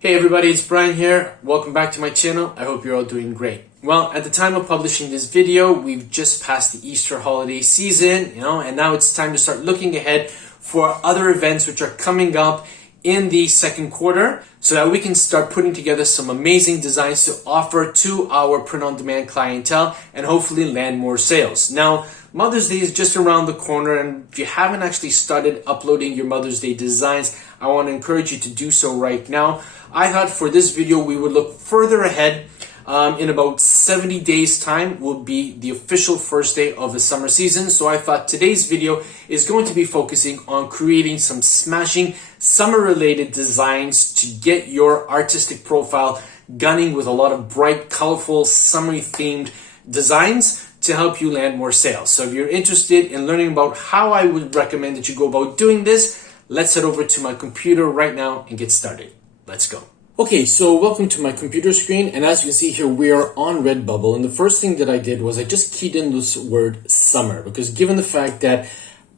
Hey everybody, it's Brian here. Welcome back to my channel. I hope you're all doing great. Well, at the time of publishing this video, we've just passed the Easter holiday season, and now it's time to start looking ahead for other events which are coming up in the second quarter so that we can start putting together some amazing designs to offer to our print-on-demand clientele and hopefully land more sales. Now, Mother's Day is just around the corner, and if you haven't actually started uploading your Mother's Day designs, I want to encourage you to do so right now. I thought for this video we would look further ahead. In about 70 days time will be the official first day of the summer season. So I thought today's video is going to be focusing on creating some smashing summer related designs to get your artistic profile gunning with a lot of bright, colorful, summery themed designs to help you land more sales. So if you're interested in learning about how I would recommend that you go about doing this, let's head over to my computer right now and get started. Let's go. Okay, so welcome to my computer screen, and as you can see here, we are on Redbubble, and the first thing that I did was I just keyed in this word summer, because given the fact that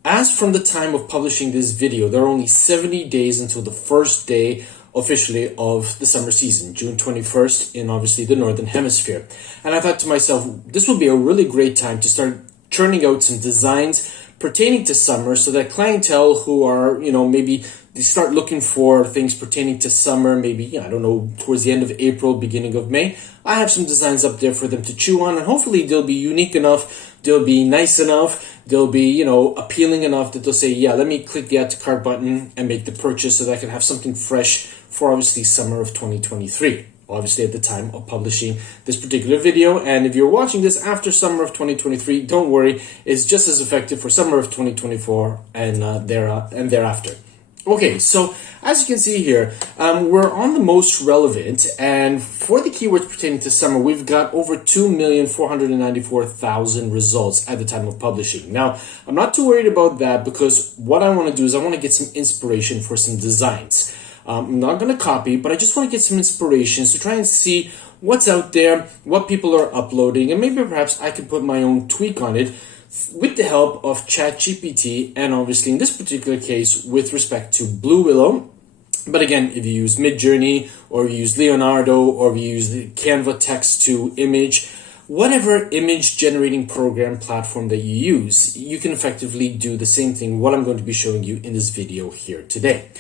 as from the time of publishing this video, there are only 70 days until the first day officially of the summer season, June 21st in obviously the Northern Hemisphere. And I thought to myself, this would be a really great time to start churning out some designs pertaining to summer so that clientele who are, maybe they start looking for things pertaining to summer, maybe, I don't know, towards the end of April, beginning of May. I have some designs up there for them to chew on, and hopefully they'll be unique enough, they'll be nice enough, they'll be, appealing enough that they'll say, yeah, let me click the add to cart button and make the purchase so that I can have something fresh for obviously summer of 2023. Obviously at the time of publishing this particular video. And if you're watching this after summer of 2023, don't worry, it's just as effective for summer of 2024 and thereafter. Okay, so as you can see here, we're on the most relevant, and for the keywords pertaining to summer, we've got over 2,494,000 results at the time of publishing. Now, I'm not too worried about that because what I want to do is I want to get some inspiration for some designs. I'm not going to copy, but I just want to get some inspirations to try and see what's out there, what people are uploading, and maybe perhaps I can put my own tweak on it with the help of Chat GPT, and obviously in this particular case with respect to Blue Willow. But again, if you use Midjourney or you use Leonardo or you use the Canva text to image, whatever image generating program platform that you use, you can effectively do the same thing, what I'm going to be showing you in this video here today.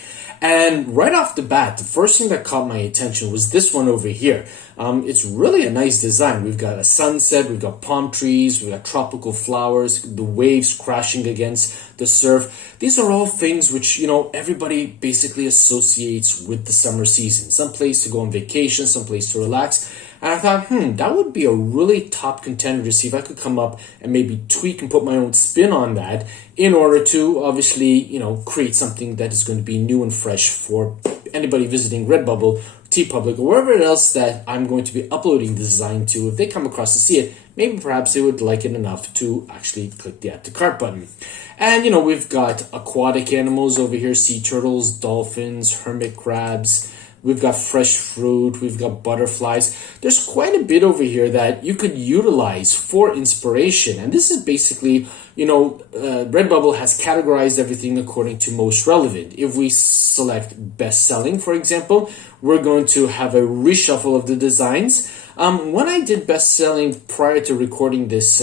And right off the bat, the first thing that caught my attention was this one over here. It's really a nice design. We've got a sunset, we've got palm trees, we've got tropical flowers, the waves crashing against the surf. These are all things which, everybody basically associates with the summer season. Some place to go on vacation, some place to relax. And I thought, that would be a really top contender to see if I could come up and maybe tweak and put my own spin on that in order to obviously, create something that is going to be new and fresh for anybody visiting Redbubble, TeePublic, or wherever else that I'm going to be uploading the design to. If they come across to see it, maybe perhaps they would like it enough to actually click the add to cart button. And, we've got aquatic animals over here, sea turtles, dolphins, hermit crabs. We've got fresh fruit, we've got butterflies. There's quite a bit over here that you could utilize for inspiration. And this is basically, Redbubble has categorized everything according to most relevant. If we select best selling, for example, we're going to have a reshuffle of the designs. When I did best selling prior to recording this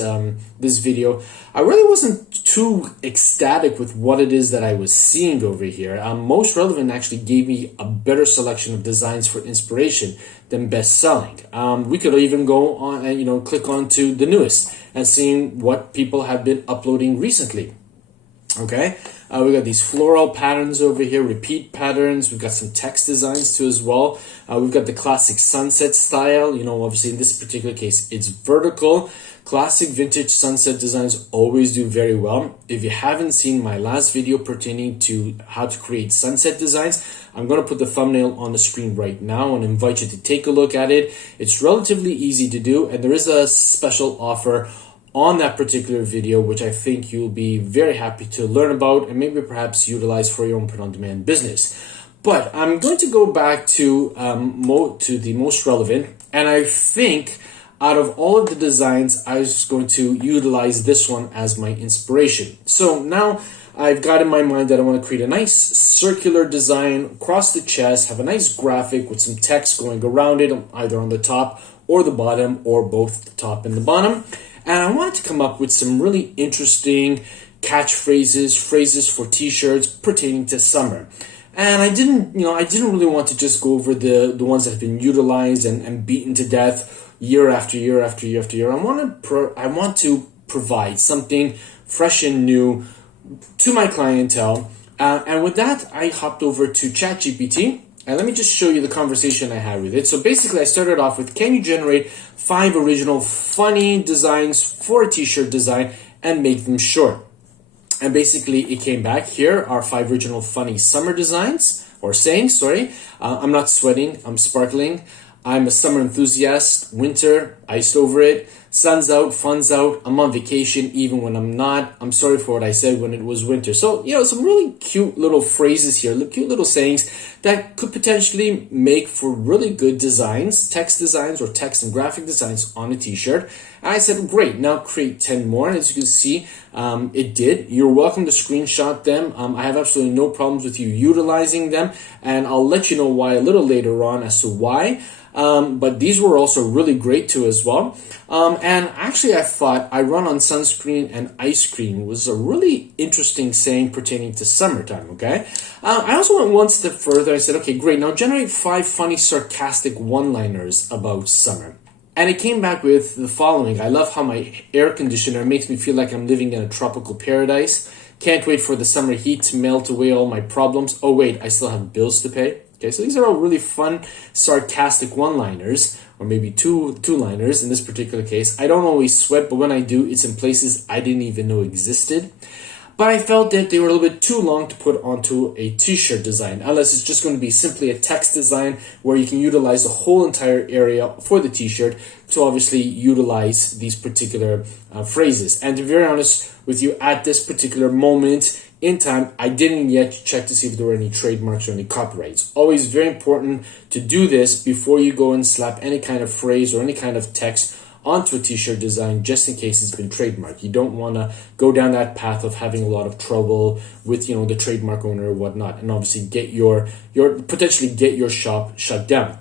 video, I really wasn't too ecstatic with what it is that I was seeing over here. Most relevant actually gave me a better selection of designs for inspiration than best selling. We could even go on and click on to the newest and seeing what people have been uploading recently. Okay, we got these floral patterns over here, repeat patterns. We've got some text designs too as well. We've got the classic sunset style. Obviously in this particular case, it's vertical. Classic vintage sunset designs always do very well. If you haven't seen my last video pertaining to how to create sunset designs, I'm going to put the thumbnail on the screen right now and invite you to take a look at it. It's relatively easy to do, and there is a special offer on that particular video, which I think you'll be very happy to learn about and maybe perhaps utilize for your own print-on-demand business. But I'm going to go back to the most relevant, and I think out of all of the designs, I was going to utilize this one as my inspiration. So now I've got in my mind that I want to create a nice circular design across the chest, have a nice graphic with some text going around it, either on the top or the bottom, or both the top and the bottom. And I wanted to come up with some really interesting catchphrases, phrases for t-shirts pertaining to summer. And I didn't really want to just go over the ones that have been utilized and beaten to death year after year after year after year. I want to provide something fresh and new to my clientele. And with that, I hopped over to Chat GPT. And let me just show you the conversation I had with it. So basically, I started off with, can you generate 5 original funny designs for a t-shirt design and make them short? And basically, it came back. Here are 5 original funny summer designs, or sayings, sorry. I'm not sweating, I'm sparkling. I'm a summer enthusiast. Winter, iced over it. Sun's out, fun's out. I'm on vacation even when I'm not. I'm sorry for what I said when it was winter. So, some really cute little phrases here, cute little sayings that could potentially make for really good designs, text designs or text and graphic designs on a t-shirt. And I said, great, now create 10 more. And as you can see, it did. You're welcome to screenshot them. I have absolutely no problems with you utilizing them. And I'll let you know why a little later on as to why. But these were also really great too as well. And actually I thought I run on sunscreen and ice cream was a really interesting saying pertaining to summertime, okay? I also went one step further. I said, okay, great, now generate 5 funny sarcastic one-liners about summer. And it came back with the following. I love how my air conditioner makes me feel like I'm living in a tropical paradise. Can't wait for the summer heat to melt away all my problems. Oh wait, I still have bills to pay. Okay, so these are all really fun, sarcastic one-liners, or maybe two-liners in this particular case. I don't always sweat, but when I do, it's in places I didn't even know existed. But I felt that they were a little bit too long to put onto a t-shirt design, unless it's just going to be simply a text design where you can utilize the whole entire area for the t-shirt to obviously utilize these particular phrases. And to be very honest with you, at this particular moment in time, I didn't yet check to see if there were any trademarks or any copyrights. Always very important to do this before you go and slap any kind of phrase or any kind of text onto a t-shirt design, just in case it's been trademarked. You don't want to go down that path of having a lot of trouble with the trademark owner or whatnot, and obviously get your potentially get your shop shut down.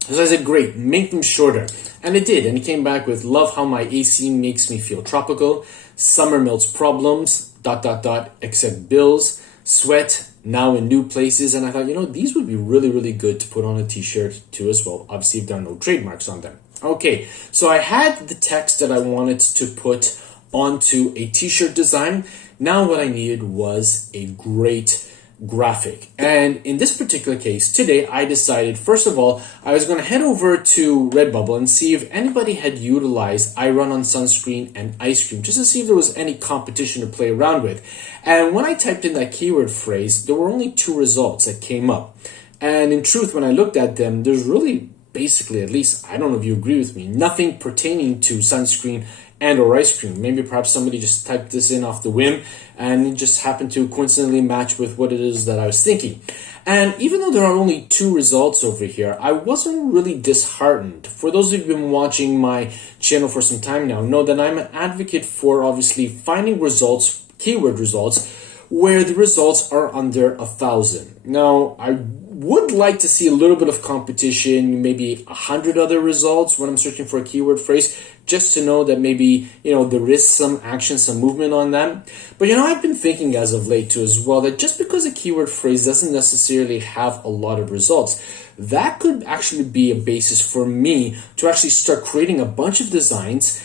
So I said, great, make them shorter. And it did. And it came back with, love how my AC makes me feel tropical. Summer melts problems, ... except bills. Sweat, now in new places. And I thought, these would be really, really good to put on a t-shirt too as well. Obviously, if there are no trademarks on them. Okay, so I had the text that I wanted to put onto a t-shirt design. Now what I needed was a great graphic. And in this particular case, today I decided, first of all, I was going to head over to Redbubble and see if anybody had utilized I run on sunscreen and ice cream, just to see if there was any competition to play around with. And when I typed in that keyword phrase, there were only 2 results that came up. And in truth, when I looked at them, there's really basically, at least, I don't know if you agree with me, nothing pertaining to sunscreen and or ice cream. Maybe perhaps somebody just typed this in off the whim and it just happened to coincidentally match with what it is that I was thinking. And even though there are only 2 results over here, I wasn't really disheartened. For those of you who've been watching my channel for some time now, know that I'm an advocate for obviously finding results, keyword results, where the results are under 1,000. Now, I would like to see a little bit of competition, maybe 100 other results when I'm searching for a keyword phrase, just to know that maybe, there is some action, some movement on that. But, I've been thinking as of late too as well, that just because a keyword phrase doesn't necessarily have a lot of results, that could actually be a basis for me to actually start creating a bunch of designs,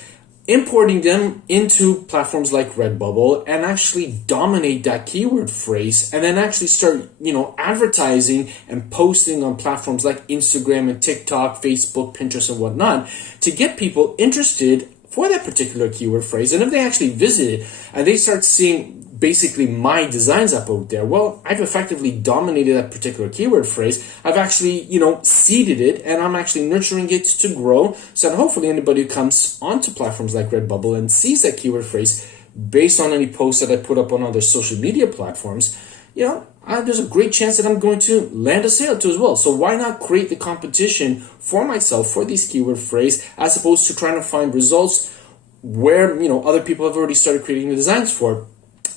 importing them into platforms like Redbubble and actually dominate that keyword phrase, and then actually start, advertising and posting on platforms like Instagram and TikTok, Facebook, Pinterest, and whatnot to get people interested for that particular keyword phrase. And if they actually visit it and they start seeing basically my designs up out there, well, I've effectively dominated that particular keyword phrase. I've actually, seeded it, and I'm actually nurturing it to grow, so that hopefully anybody who comes onto platforms like Redbubble and sees that keyword phrase based on any posts that I put up on other social media platforms, there's a great chance that I'm going to land a sale too as well. So why not create the competition for myself for these keyword phrase, as opposed to trying to find results where, other people have already started creating the designs for.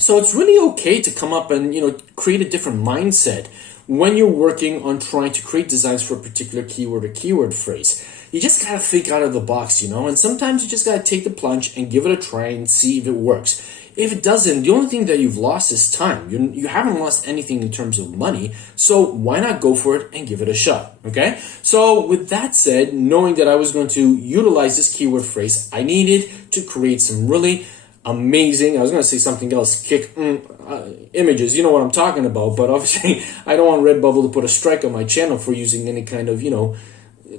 So it's really okay to come up and, create a different mindset when you're working on trying to create designs for a particular keyword or keyword phrase. You just gotta think out of the box, and sometimes you just gotta take the plunge and give it a try and see if it works. If it doesn't, the only thing that you've lost is time. You haven't lost anything in terms of money, so why not go for it and give it a shot, okay? So with that said, knowing that I was going to utilize this keyword phrase, I needed to create some really amazing, I was going to say something else, images, you know what I'm talking about, but obviously I don't want Redbubble to put a strike on my channel for using any kind of,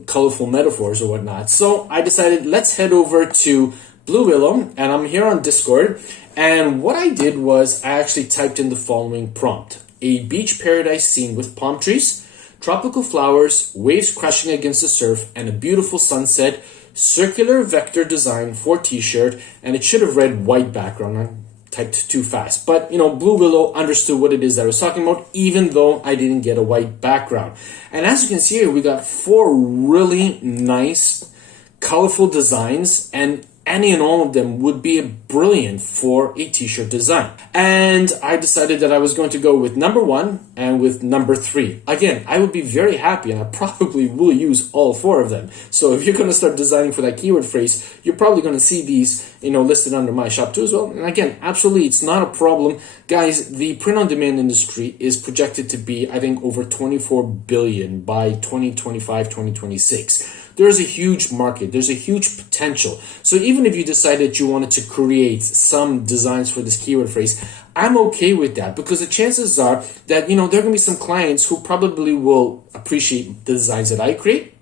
colorful metaphors or whatnot. So I decided, let's head over to Blue Willow, and I'm here on Discord, and what I did was I actually typed in the following prompt: a beach paradise scene with palm trees, tropical flowers, waves crashing against the surf, and a beautiful sunset, circular vector design for t-shirt, and it should have read white background. I typed too fast, but Blue Willow understood what it is that I was talking about, even though I didn't get a white background. And as you can see here, we got 4 really nice colorful designs, and any and all of them would be brilliant for a t-shirt design. And I decided that I was going to go with number 1 and with number 3. Again, I would be very happy, and I probably will use all 4 of them. So if you're going to start designing for that keyword phrase, you're probably going to see these, listed under my shop too as well. And again, absolutely, it's not a problem. Guys, the print-on-demand industry is projected to be, I think, over 24 billion by 2025, 2026. There's a huge market. There's a huge potential. So even if you decided you wanted to create some designs for this keyword phrase, I'm okay with that, because the chances are that, there are going to be some clients who probably will appreciate the designs that I create,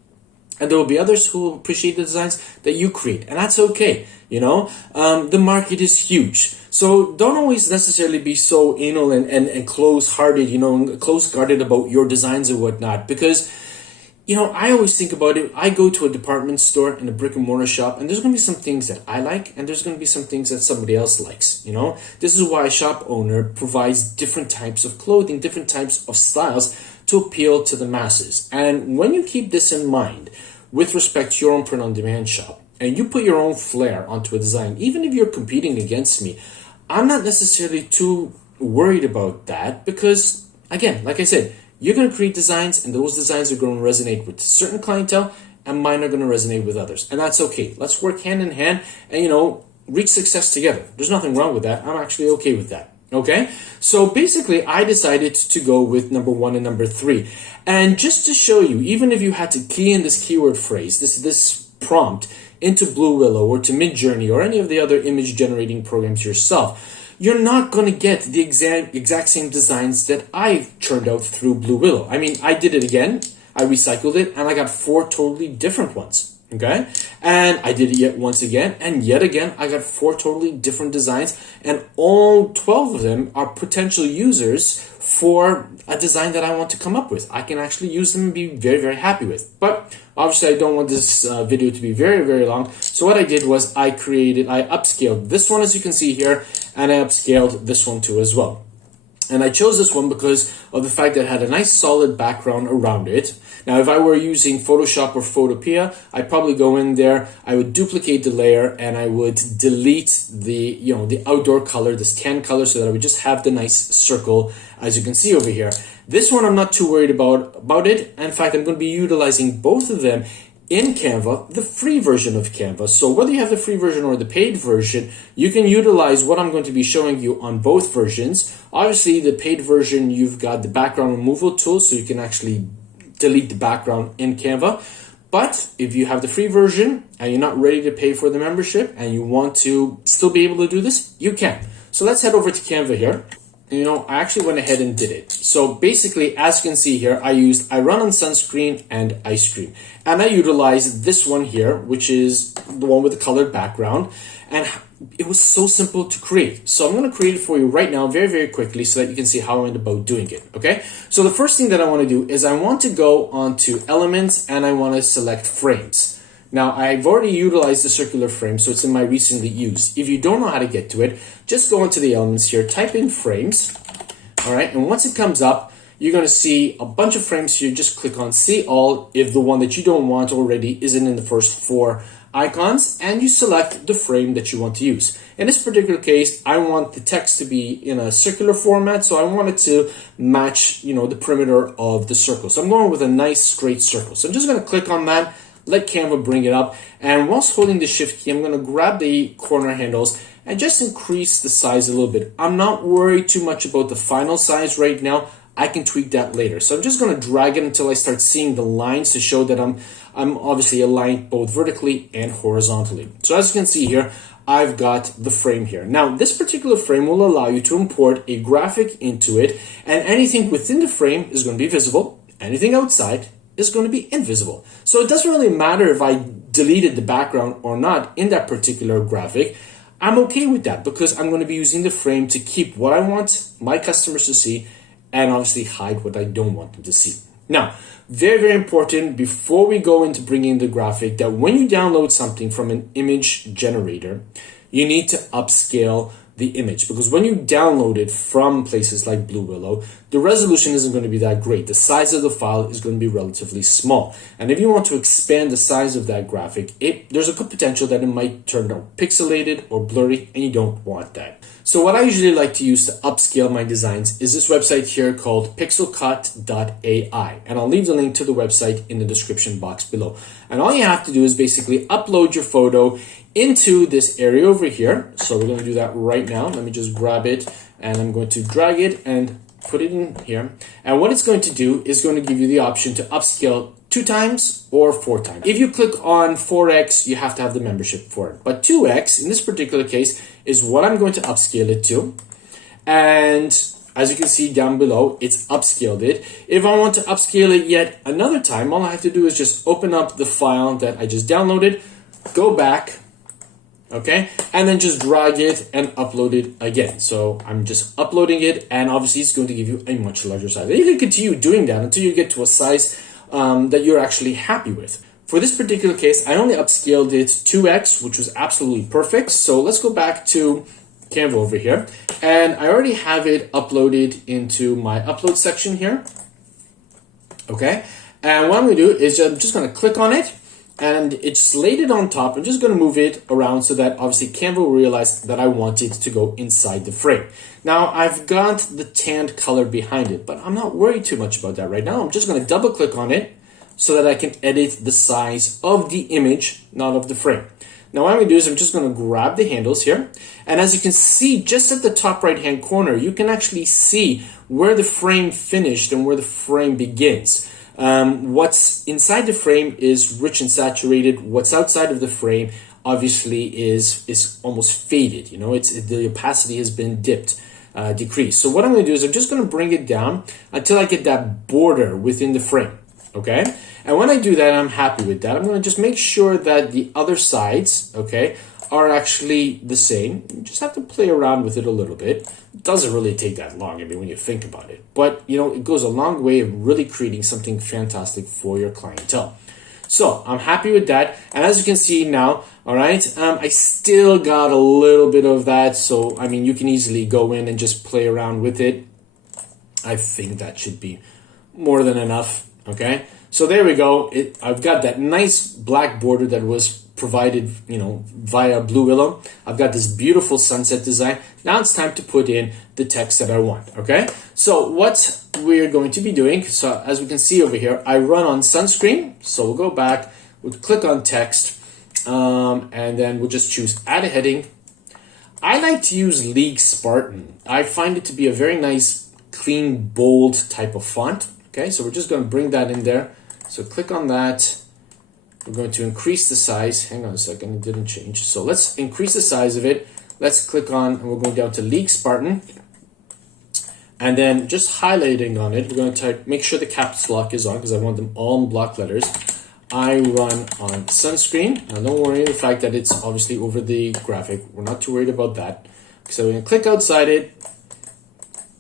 and there will be others who will appreciate the designs that you create, and that's okay. The market is huge. So don't always necessarily be so anal and close-hearted, close-guarded about your designs and whatnot, because I always think about it. I go to a department store in a brick and mortar shop, and there's going to be some things that I like, and there's going to be some things that somebody else likes. This is why a shop owner provides different types of clothing, different types of styles to appeal to the masses. And when you keep this in mind with respect to your own print-on-demand shop, and you put your own flair onto a design, even if you're competing against me, I'm not necessarily too worried about that, because, again, like I said, you're going to create designs, and those designs are going to resonate with certain clientele, and mine are going to resonate with others. And that's okay. Let's work hand in hand and, reach success together. There's nothing wrong with that. I'm actually okay with that. Okay? So basically, I decided to go with number 1 and number 3. And just to show you, even if you had to key in this keyword phrase, this prompt into Blue Willow or to Midjourney or any of the other image generating programs yourself, you're not going to get the exact same designs that I've churned out through Blue Willow. I mean, I did it again, I recycled it, and I got 4 totally different ones, okay? And I did it yet once again, and yet again, I got 4 totally different designs, and all 12 of them are potential users for a design that I want to come up with. I can actually use them and be very, very happy with. But obviously, I don't want this video to be very, very long. So what I did was I upscaled this one, as you can see here, and I upscaled this one too as well. And I chose this one because of the fact that it had a nice solid background around it. Now, if I were using Photoshop or Photopea, I'd probably go in there, I would duplicate the layer, and I would delete the outdoor color, this tan color, so that I would just have the nice circle, as you can see over here. This one, I'm not too worried about it. In fact, I'm going to be utilizing both of them in Canva, the free version of Canva. So whether you have the free version or the paid version, you can utilize what I'm going to be showing you on both versions. Obviously, the paid version, you've got the background removal tool, so you can actually delete the background in Canva. But if you have the free version and you're not ready to pay for the membership and you want to still be able to do this, you can. So let's head over to Canva here. I actually went ahead and did it. So basically, as you can see here, I run on sunscreen and ice cream. And I utilized this one here, which is the one with the colored background. And it was so simple to create. So I'm going to create it for you right now very, very quickly so that you can see how I went about doing it. Okay. So the first thing that I want to do is I want to go onto elements and I want to select frames. Now, I've already utilized the circular frame, so it's in my recently used. If you don't know how to get to it, just go into the elements here, type in frames, all right? And once it comes up, you're going to see a bunch of frames here. Just click on see all if the one that you don't want already isn't in the first 4 icons, and you select the frame that you want to use. In this particular case, I want the text to be in a circular format, so I want it to match, the perimeter of the circle. So I'm going with a nice straight circle. So I'm just going to click on that, let Canva bring it up, and whilst holding the shift key, I'm going to grab the corner handles and just increase the size a little bit. I'm not worried too much about the final size right now. I can tweak that later. So I'm just going to drag it until I start seeing the lines to show that I'm obviously aligned both vertically and horizontally. So as you can see here, I've got the frame here. Now, this particular frame will allow you to import a graphic into it, and anything within the frame is going to be visible. Anything outside is going to be invisible. So it doesn't really matter if I deleted the background or not in that particular graphic. I'm okay with that because I'm going to be using the frame to keep what I want my customers to see and obviously hide what I don't want them to see. Now, very, very important before we go into bringing the graphic, that when you download something from an image generator, you need to upscale the image, because when you download it from places like Blue Willow, the resolution isn't going to be that great. The size of the file is going to be relatively small. And if you want to expand the size of that graphic, there's a good potential that it might turn out pixelated or blurry, and you don't want that. So what I usually like to use to upscale my designs is this website here called pixelcut.ai. And I'll leave the link to the website in the description box below. And all you have to do is basically upload your photo into this area over here. So we're going to do that right now. Let me just grab it and I'm going to drag it and put it in here. And what it's going to do is going to give you the option to upscale 2 times or 4 times. If you click on 4x, you have to have the membership for it. But 2x in this particular case is what I'm going to upscale it to. And as you can see down below, it's upscaled it. If I want to upscale it yet another time, all I have to do is just open up the file that I just downloaded, go back, okay, and then just drag it and upload it again. So I'm just uploading it, and obviously it's going to give you a much larger size. And you can continue doing that until you get to a size that you're actually happy with. For this particular case, I only upscaled it 2x, which was absolutely perfect. So let's go back to Canva over here, and I already have it uploaded into my upload section here. Okay, and what I'm going to do is I'm just going to click on it, and it's slated on top. I'm just going to move it around so that obviously Canva will realize that I want it to go inside the frame. Now I've got the tanned color behind it, but I'm not worried too much about that right now. I'm just going to double click on it so that I can edit the size of the image, not of the frame. Now what I'm going to do is I'm just going to grab the handles here. And as you can see, just at the top right hand corner, you can actually see where the frame finished and where the frame begins. What's inside the frame is rich and saturated. What's outside of the frame obviously is almost faded. The opacity has been decreased. So what I'm going to do is I'm just going to bring it down until I get that border within the frame. Okay, and when I do that, I'm happy with that. I'm going to just make sure that the other sides, okay, are actually the same. You just have to play around with it a little bit. It doesn't really take that long, when you think about it. But, it goes a long way of really creating something fantastic for your clientele. So I'm happy with that. And as you can see now, all right, I still got a little bit of that. So, you can easily go in and just play around with it. I think that should be more than enough. Okay, so there we go. I've got that nice black border that was provided, via Blue Willow. I've got this beautiful sunset design. Now it's time to put in the text that I want. Okay, so what we're going to be doing, so as we can see over here, I run on sunscreen. So we'll go back, we'll click on text, and then we'll just choose add a heading. I like to use League Spartan. I find it to be a very nice, clean, bold type of font. Okay, so we're just going to bring that in there. So click on that. We're going to increase the size. Hang on a second, it didn't change. So let's increase the size of it. Let's click on, and we're going down to League Spartan. And then just highlighting on it, we're going to make sure the caps lock is on because I want them all in block letters. I run on sunscreen. Now don't worry the fact that it's obviously over the graphic. We're not too worried about that. So we're going to click outside it,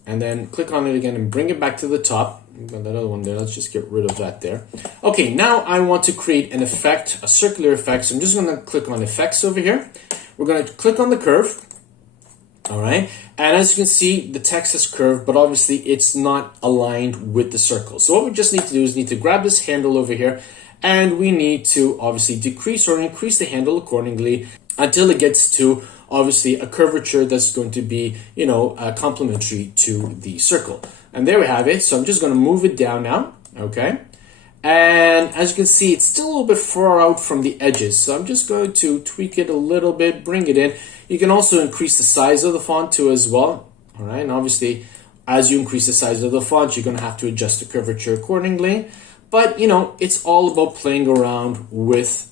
and then click on it again and bring it back to the top. We've got that other one there. Let's just get rid of that there. Okay, now I want to create an effect, a circular effect. So I'm just going to click on effects over here. We're going to click on the curve. All right. And as you can see, the text is curved, but obviously it's not aligned with the circle. So what we just need to do is need to grab this handle over here and we need to obviously decrease or increase the handle accordingly until it gets to obviously a curvature that's going to be, complementary to the circle. And there we have it. So I'm just going to move it down now, okay? And as you can see, it's still a little bit far out from the edges. So I'm just going to tweak it a little bit, bring it in. You can also increase the size of the font too as well. All right, and obviously, as you increase the size of the font, you're going to have to adjust the curvature accordingly. But, it's all about playing around with.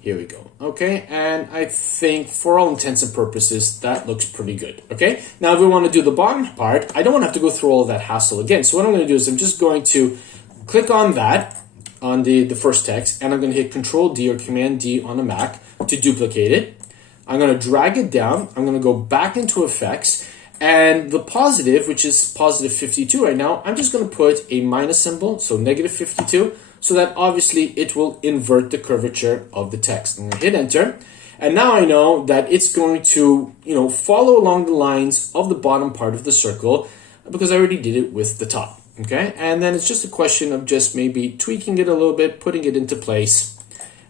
Here we go. Okay, and I think for all intents and purposes, that looks pretty good. Okay, now if we want to do the bottom part, I don't want to have to go through all of that hassle again. So what I'm going to do is I'm just going to click on that, on the first text, and I'm going to hit Control D or Command D on the Mac to duplicate it. I'm going to drag it down. I'm going to go back into Effects, and the positive, which is positive 52 right now, I'm just going to put a minus symbol, so negative 52, so that obviously it will invert the curvature of the text. I'm going to hit Enter, and now I know that it's going to, follow along the lines of the bottom part of the circle because I already did it with the top. Okay, and then it's just a question of just maybe tweaking it a little bit, putting it into place,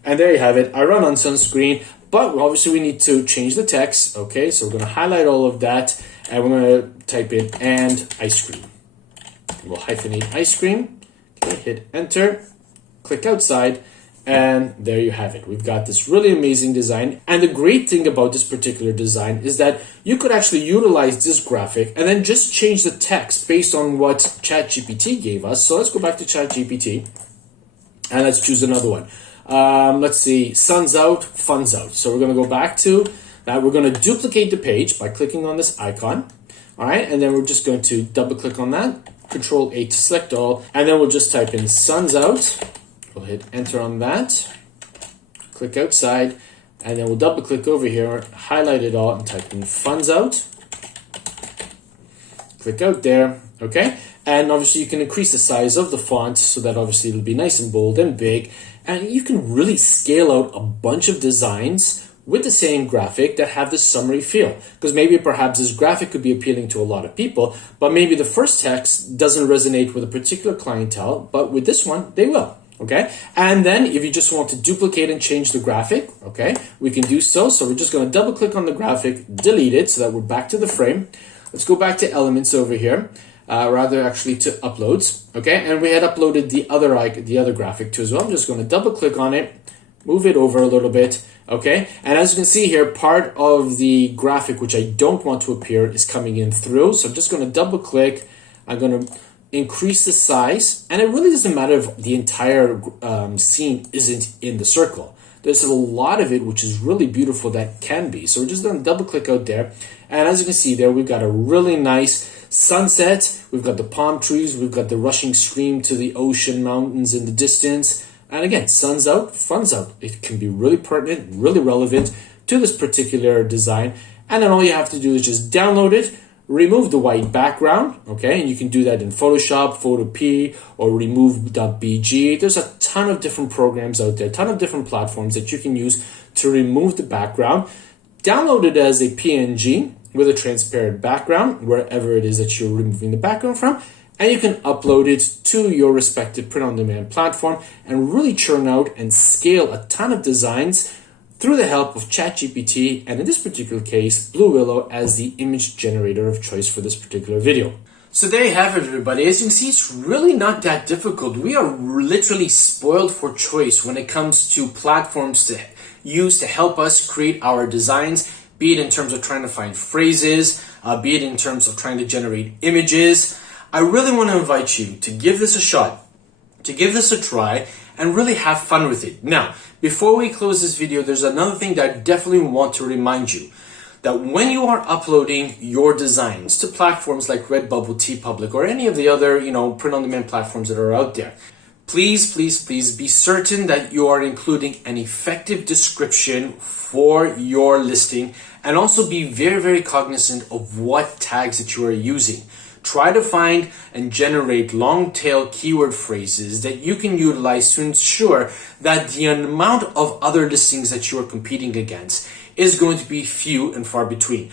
and there you have it. I run on some screen, but obviously we need to change the text. Okay, so we're going to highlight all of that, and we're going to type in "and ice cream." We'll hyphenate ice cream. Okay, hit Enter. Click outside, and there you have it. We've got this really amazing design. And the great thing about this particular design is that you could actually utilize this graphic and then just change the text based on what ChatGPT gave us. So let's go back to ChatGPT and let's choose another one. Let's see, sun's out, fun's out. So we're going to go back to that. We're going to duplicate the page by clicking on this icon. All right, and then we're just going to double click on that, Control A to select all, and then we'll just type in sun's out. We'll hit Enter on that, click outside, and then we'll double click over here, highlight it all, and type in fun's out. Click out there, okay? And obviously you can increase the size of the font so that obviously it'll be nice and bold and big. And you can really scale out a bunch of designs with the same graphic that have this summary feel. Because maybe perhaps this graphic could be appealing to a lot of people, but maybe the first text doesn't resonate with a particular clientele, but with this one, they will. Okay, and then if you just want to duplicate and change the graphic, okay, we can do so. So we're just going to double click on the graphic, delete it so that we're back to the frame. Let's go back to elements over here, rather actually to uploads. Okay, and we had uploaded the other graphic too as well. I'm just going to double click on it, move it over a little bit. Okay, and as you can see here, part of the graphic which I don't want to appear is coming in through. So I'm just going to double click. I'm going to increase the size, and it really doesn't matter if the entire scene isn't in the circle. There's a lot of it which is really beautiful that can be. So we're just going to double click out there, and as you can see there, we've got a really nice sunset. We've got the palm trees, we've got the rushing stream to the ocean, mountains in the distance, and again, sun's out, fun's out. It can be really pertinent, really relevant to this particular design, and then all you have to do is just download it, remove the white background, okay, and you can do that in Photoshop, Photo P, or remove.bg. There's a ton of different programs out there, a ton of different platforms that you can use to remove the background. Download it as a PNG with a transparent background, wherever it is that you're removing the background from, and you can upload it to your respective print-on-demand platform and really churn out and scale a ton of designs through the help of ChatGPT, and in this particular case, Blue Willow as the image generator of choice for this particular video. So there you have it, everybody. As you can see, it's really not that difficult. We are literally spoiled for choice when it comes to platforms to use to help us create our designs, be it in terms of trying to find phrases, be it in terms of trying to generate images. I really want to invite you to give this a shot, to give this a try, and really have fun with it. Now, before we close this video, there's another thing that I definitely want to remind you, that when you are uploading your designs to platforms like Redbubble, TeePublic, or any of the other, print-on-demand platforms that are out there, please be certain that you are including an effective description for your listing, and also be very, very cognizant of what tags that you are using. Try to find and generate long-tail keyword phrases that you can utilize to ensure that the amount of other listings that you are competing against is going to be few and far between.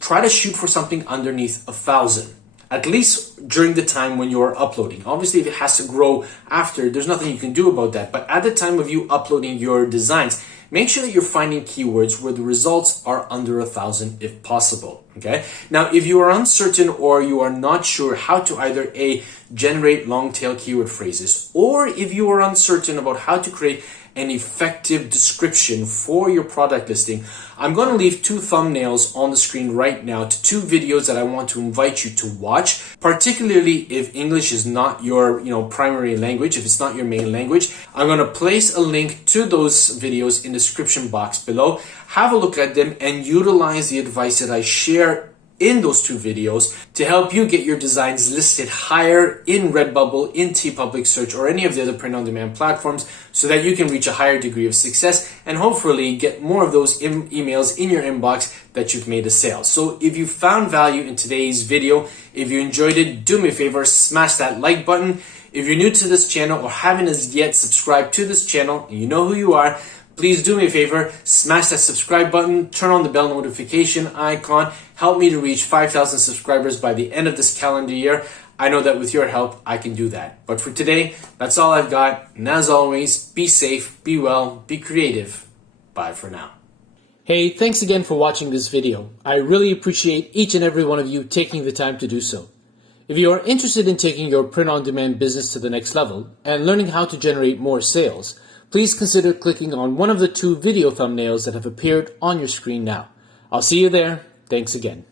Try to shoot for something underneath 1,000. at least during the time when you are uploading. Obviously, if it has to grow after, there's nothing you can do about that. But at the time of you uploading your designs, make sure that you're finding keywords where the results are under 1,000 if possible, okay? Now, if you are uncertain or you are not sure how to either generate long tail keyword phrases, or if you are uncertain about how to create an effective description for your product listing, I'm going to leave 2 thumbnails on the screen right now to 2 videos that I want to invite you to watch, particularly if English is not your primary language, if it's not your main language. I'm going to place a link to those videos in the description box below. Have a look at them and utilize the advice that I share in those 2 videos to help you get your designs listed higher in Redbubble, in TeePublic Search, or any of the other print-on-demand platforms, so that you can reach a higher degree of success and hopefully get more of those emails in your inbox that you've made a sale. So if you found value in today's video, if you enjoyed it, do me a favor, smash that like button. If you're new to this channel or haven't as yet subscribed to this channel, and you know who you are, please do me a favor, smash that subscribe button, turn on the bell notification icon, help me to reach 5,000 subscribers by the end of this calendar year. I know that with your help, I can do that. But for today, that's all I've got. And as always, be safe, be well, be creative. Bye for now. Hey, thanks again for watching this video. I really appreciate each and every one of you taking the time to do so. If you are interested in taking your print-on-demand business to the next level and learning how to generate more sales, please consider clicking on one of the 2 video thumbnails that have appeared on your screen now. I'll see you there. Thanks again.